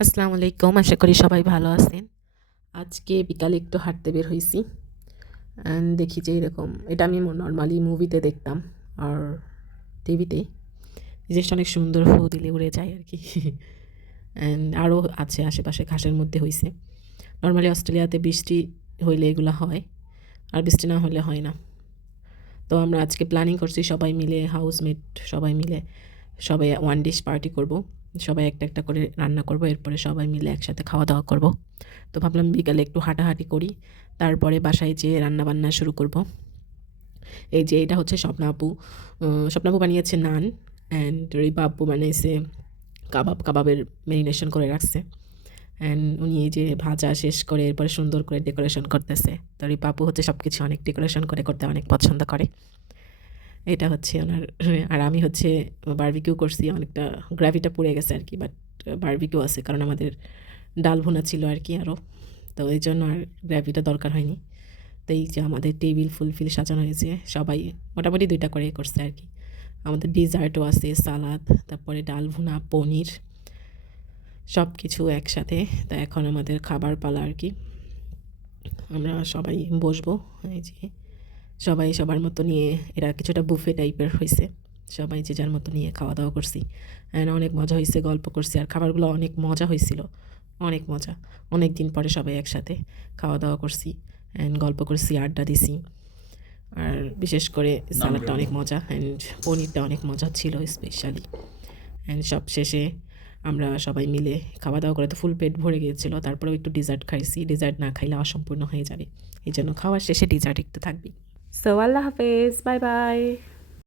আসসালামু আলাইকুম। আশা করি সবাই ভালো আছেন। আজকে বিকালে একটু হাঁটতে বের হইছি। দেখি যে এরকম এটা আমি নরমালি মুভিতে দেখতাম আর টিভিতে। জিনিসটা অনেক সুন্দর ফু দিলে উড়ে যায় আরকি। আরও আছে আশেপাশে ঘাসের মধ্যে হইছে। নরমালি অস্ট্রেলিয়াতে বৃষ্টি হইলে এগুলা হয়। আর বৃষ্টি না হলে হয় না। তো আমরা আজকে প্ল্যানিং করছি সবাই মিলে হাউসমেট সবাই মিলে সবাই ওয়ান ডিশ পার্টি করব। সবাই একটা করে রান্না করব। এরপরে সবাই মিলে একসাথে খাওয়া-দাওয়া করব। তো ভাবলাম বিকালে একটু হাঁটাহাঁটি করি। তারপরে বাসায় যেয়ে রান্নাবান্না শুরু করব। এই যে এটা হচ্ছে স্বপ্না আপু। স্বপ্না আপু বানিয়েছে নান রিবা আপু বানিয়েছে কাবাবের মেরিনেশন করে রাখছে। উনি এই যে ভাজা শেষ করে এরপরে সুন্দর করে ডেকোরেশন করতেছে। তো রিবা আপু হচ্ছে সবকিছু অনেক ডেকোরেশন করে করতে অনেক পছন্দ করে। এটা হচ্ছে ওনার আর আমি হচ্ছে বারবিকিউ করছি অনেকটা গ্র্যাভিটা পুড়ে গেছে আরকি বাট বারবিকিউ আছে কারণ আমাদের ডাল ভুনা ছিল আরকি আরও। তো এইজন্য আর গ্র্যাভিটা দরকার হয়নি। তো এই যে আমাদের টেবিল ফুলফিল সাজানো হয়েছে। সবাই মোটামুটি ২ টা করেই করছে আরকি। আমাদের ডিজার্টও আছে, সালাদ, তারপরে ডাল ভুনা, পনির সবকিছু একসাথে। তো এখন আমাদের খাবার পালা আরকি। আমরা সবাই বসবো। এই যে সবাই সবার মতো নিয়ে এরা কিছুটা বুফে টাইপের হইছে। সবাই যে যার মতো নিয়ে খাওয়া-দাওয়া করছি। অনেক মজা হইছে, গল্প করছি আর খাবারগুলো অনেক মজা হইছিল। অনেক মজা। অনেকদিন পরে সবাই একসাথে খাওয়া-দাওয়া করছি। গল্প করছি, আড্ডা দিছি। আর বিশেষ করে সালাদটা অনেক মজা পনিরটা অনেক মজা ছিল স্পেশালি। সব শেষে আমরা সবাই মিলে খাওয়া-দাওয়া করে তো ফুল পেট ভরে গিয়েছিল। তারপরেও একটু ডেজার্ট খাইছি। ডেজার্ট না খাইলে অসম্পূর্ণ হয়ে যাবে। এজন্য খাওয়ার শেষে ডেজার্ট একটু থাকবেই। সো আল্লাহ হাফেজ। Bye, by.